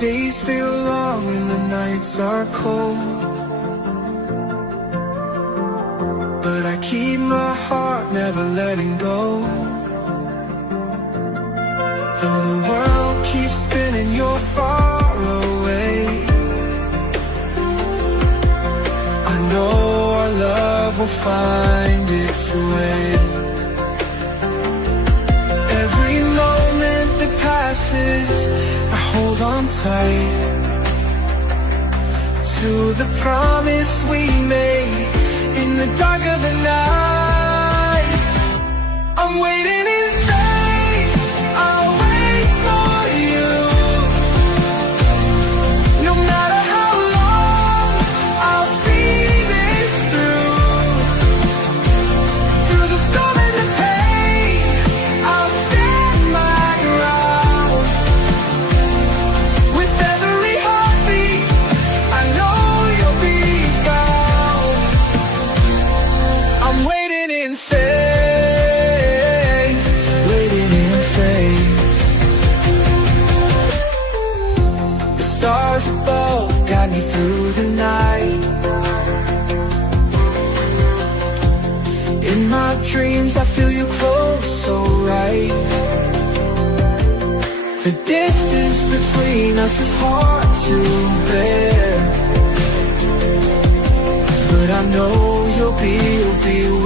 days feel long and the nights are cold, but I keep my heart never letting go. Though the world keeps spinning, you're far away. I know our love will find its way. Every moment that passes, I hold on tight to the promise we made in the dark of the night. I'm waiting in faith, I'll wait for you. No matter how long, I'll see this through. Through the storm and the pain, I'll stand my ground. With every heartbeat, I know you'll be found. I'm waiting in faith, waiting in faith. The stars above guide me through the night. In my dreams I feel you close, so right. The distance between us is hard to bear, but I know you'll be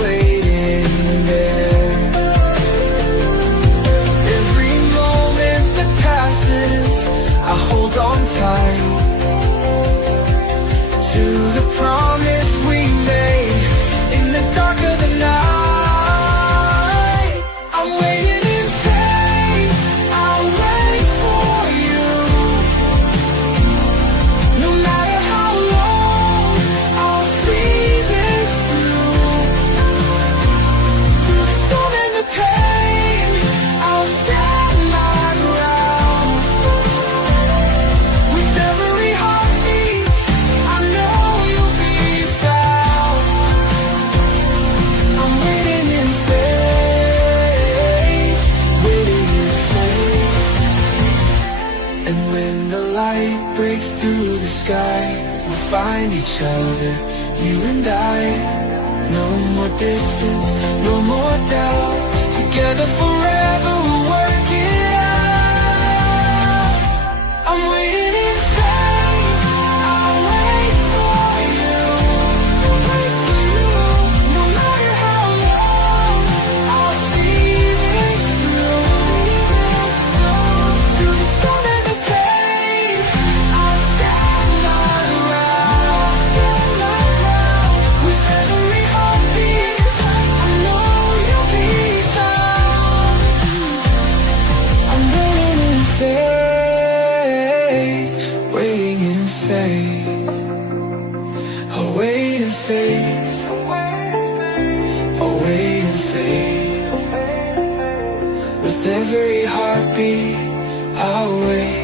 waiting there. Every moment that passes, I hold on tight to the promise we made in the dark of the night. I'm waiting in faith, I'll wait for you. No matter how long, I'll see this through. Through the storm and the pain, I'll stand my ground. With every heartbeat, I know you'll be found. I'm waiting in faith, waiting in faith. And when the light breaks through the sky, we'll find each other, you and I. No more distance, no more doubt. Together forever we'll work it out. I'm waiting in faith, I'll wait for you. No matter how long, I'll see this through. Through the storm and the pain, I'll stand my ground. With every heartbeat, I know you'll be found. I'm waiting in faith, waiting in faith. I'll wait in faith, I'll wait in faith. With every heartbeat, I'll wait.